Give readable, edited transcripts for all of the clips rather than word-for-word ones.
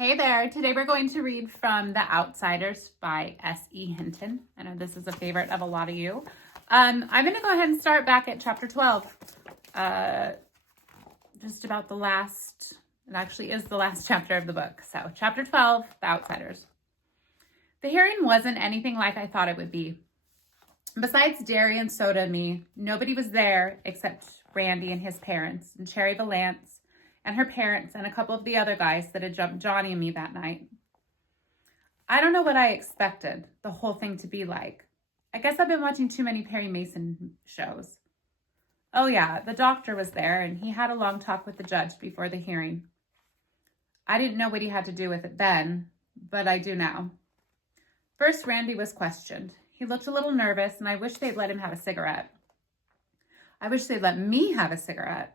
Hey there, today we're going to read from The Outsiders by S.E. Hinton. I know this is a favorite of a lot of you. I'm going to go ahead and start back at chapter 12. Just about the last, it actually is the last chapter of the book. So chapter 12, The Outsiders. The hearing wasn't anything like I thought it would be. Besides Derry and Soda and me, nobody was there except Randy and his parents and Cherry Valance and her parents and a couple of the other guys that had jumped Johnny and me that night. I don't know what I expected the whole thing to be like. I guess I've been watching too many Perry Mason shows. Oh yeah, the doctor was there and he had a long talk with the judge before the hearing. I didn't know what he had to do with it then, but I do now. First, Randy was questioned. He looked a little nervous and I wish they'd let him have a cigarette. I wish they'd let me have a cigarette.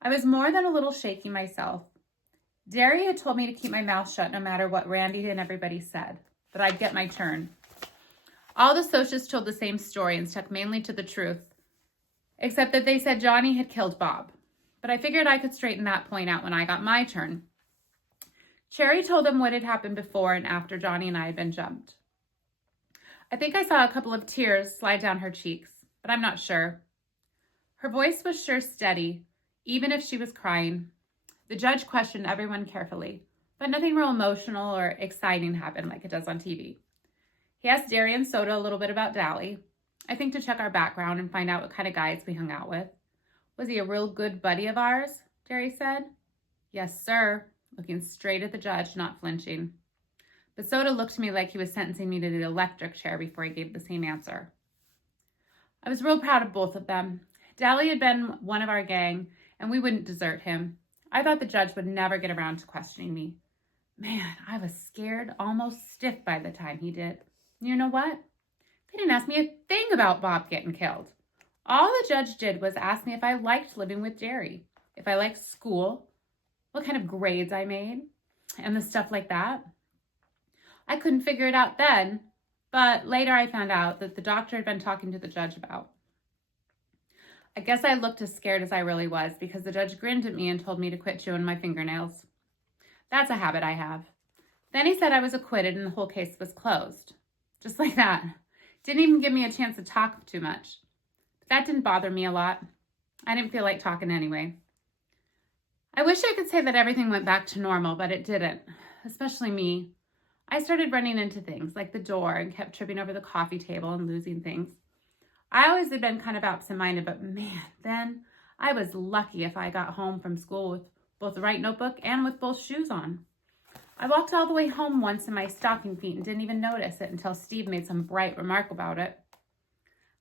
I was more than a little shaky myself. Derry had told me to keep my mouth shut no matter what Randy and everybody said, but I'd get my turn. All the socials told the same story and stuck mainly to the truth, except that they said Johnny had killed Bob. But I figured I could straighten that point out when I got my turn. Cherry told them what had happened before and after Johnny and I had been jumped. I think I saw a couple of tears slide down her cheeks, but I'm not sure. Her voice was sure steady, even if she was crying. The judge questioned everyone carefully, but nothing real emotional or exciting happened like it does on TV. He asked Derry and Soda a little bit about Dally, I think to check our background and find out what kind of guys we hung out with. Was he a real good buddy of ours? Derry said. Yes, sir, looking straight at the judge, not flinching. But Soda looked to me like he was sentencing me to the electric chair before he gave the same answer. I was real proud of both of them. Dally had been one of our gang, and we wouldn't desert him. I thought the judge would never get around to questioning me. Man, I was scared, almost stiff by the time he did. You know what? They didn't ask me a thing about Bob getting killed. All the judge did was ask me if I liked living with Derry, if I liked school, what kind of grades I made, and the stuff like that. I couldn't figure it out then, but later I found out that the doctor had been talking to the judge about. I guess I looked as scared as I really was because the judge grinned at me and told me to quit chewing my fingernails. That's a habit I have. Then he said I was acquitted and the whole case was closed. Just like that. Didn't even give me a chance to talk too much. But that didn't bother me a lot. I didn't feel like talking anyway. I wish I could say that everything went back to normal, but it didn't. Especially me. I started running into things like the door and kept tripping over the coffee table and losing things. I always had been kind of absent-minded, but man, then I was lucky if I got home from school with both the right notebook and with both shoes on. I walked all the way home once in my stocking feet and didn't even notice it until Steve made some bright remark about it.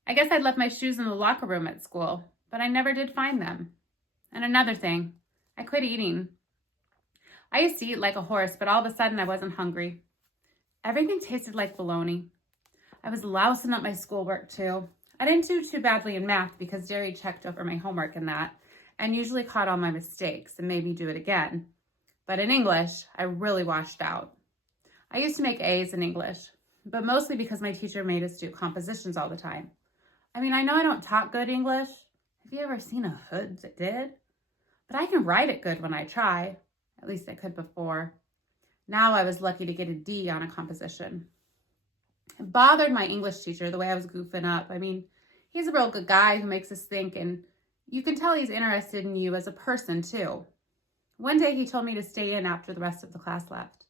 I guess I'd left my shoes in the locker room at school, but I never did find them. And another thing, I quit eating. I used to eat like a horse, but all of a sudden I wasn't hungry. Everything tasted like bologna. I was lousing up my schoolwork too. I didn't do too badly in math because Derry checked over my homework and that, and usually caught all my mistakes and made me do it again. But in English, I really washed out. I used to make A's in English, but mostly because my teacher made us do compositions all the time. I mean, I know I don't talk good English. Have you ever seen a hood that did? But I can write it good when I try. At least I could before. Now I was lucky to get a D on a composition. It bothered my English teacher the way I was goofing up. I mean, he's a real good guy who makes us think, and you can tell he's interested in you as a person, too. One day he told me to stay in after the rest of the class left.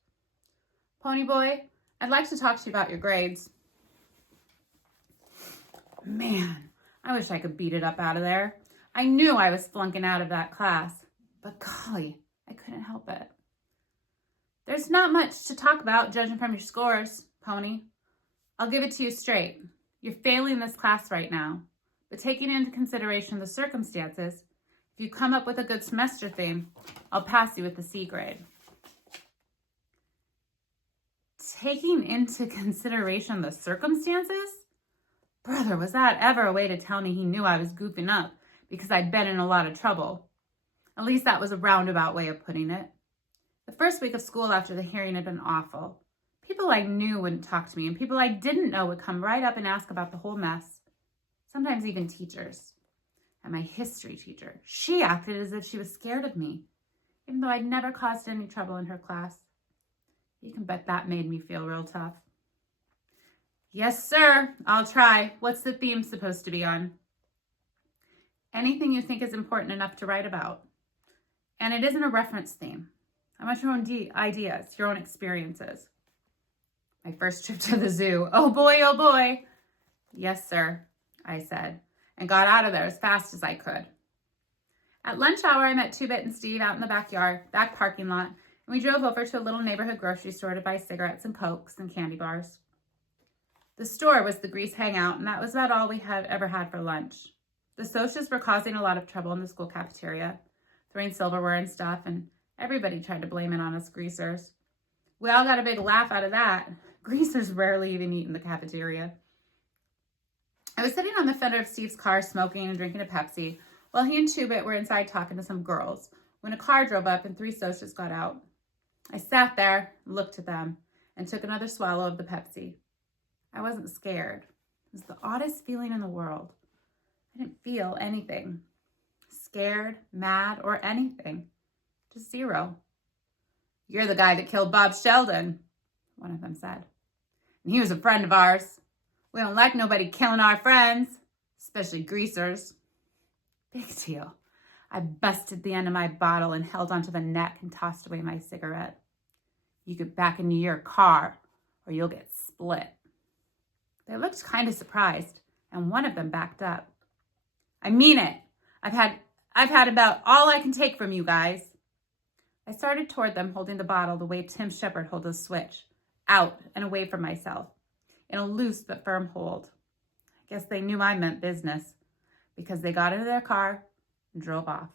Pony boy, I'd like to talk to you about your grades. Man, I wish I could beat it up out of there. I knew I was flunking out of that class, but golly, I couldn't help it. There's not much to talk about, judging from your scores, Pony. I'll give it to you straight. You're failing this class right now, but taking into consideration the circumstances, if you come up with a good semester theme, I'll pass you with the C grade. Taking into consideration the circumstances? Brother, was that ever a way to tell me he knew I was goofing up because I'd been in a lot of trouble? At least that was a roundabout way of putting it. The first week of school after the hearing had been awful. People I knew wouldn't talk to me, and people I didn't know would come right up and ask about the whole mess. Sometimes even teachers. And my history teacher, she acted as if she was scared of me. even though I'd never caused any trouble in her class. You can bet that made me feel real tough. Yes, sir, I'll try. What's the theme supposed to be on? Anything you think is important enough to write about. And it isn't a reference theme. I want your own ideas, your own experiences. My first trip to the zoo. Oh boy, oh boy. Yes, sir, I said, and got out of there as fast as I could. At lunch hour, I met Two-Bit and Steve out in the back parking lot, and we drove over to a little neighborhood grocery store to buy cigarettes and Cokes and candy bars. The store was the Grease hangout, and that was about all we had ever had for lunch. The Socias were causing a lot of trouble in the school cafeteria, throwing silverware and stuff, and everybody tried to blame it on us Greasers. We all got a big laugh out of that. Greasers rarely even eat in the cafeteria. I was sitting on the fender of Steve's car smoking and drinking a Pepsi while he and Two-Bit were inside talking to some girls when a car drove up and 3 Socias got out. I sat there, looked at them, and took another swallow of the Pepsi. I wasn't scared. It was the oddest feeling in the world. I didn't feel anything. Scared, mad, or anything. Just zero. You're the guy that killed Bob Sheldon, one of them said. And he was a friend of ours. We don't like nobody killing our friends, especially Greasers. Big deal. I busted the end of my bottle and held onto the neck and tossed away my cigarette. You get back into your car or you'll get split. They looked kind of surprised, and one of them backed up. I mean it. I've had about all I can take from you guys. I started toward them, holding the bottle the way Tim Shepard holds a switch, out and away from myself, in a loose but firm hold. I guess they knew I meant business, because they got into their car and drove off.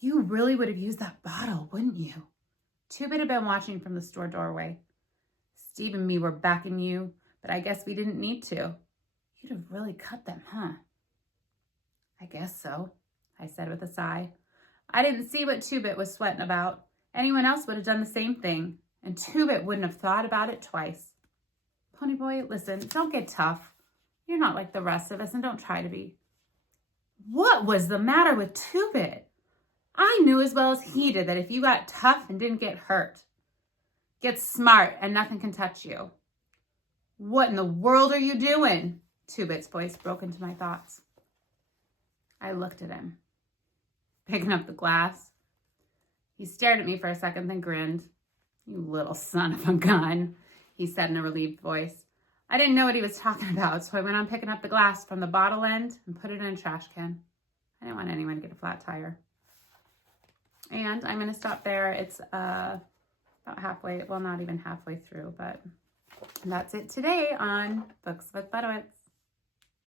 You really would have used that bottle, wouldn't you? Two-Bit had been watching from the store doorway. Steve and me were backing you, but I guess we didn't need to. You'd have really cut them, huh? I guess so, I said with a sigh. I didn't see what Two-Bit was sweating about. Anyone else would have done the same thing, and Two-Bit wouldn't have thought about it twice. Ponyboy, listen, don't get tough. You're not like the rest of us, and don't try to be. What was the matter with Two-Bit? I knew as well as he did that if you got tough and didn't get hurt, get smart and nothing can touch you. What in the world are you doing? Two-Bit's voice broke into my thoughts. I looked at him, picking up the glass. He stared at me for a second, then grinned. You little son of a gun, he said in a relieved voice. I didn't know what he was talking about, so I went on picking up the glass from the bottle end and put it in a trash can. I didn't want anyone to get a flat tire. And I'm going to stop there. It's about halfway, well, not even halfway through, but that's it today on Books with Budowitz.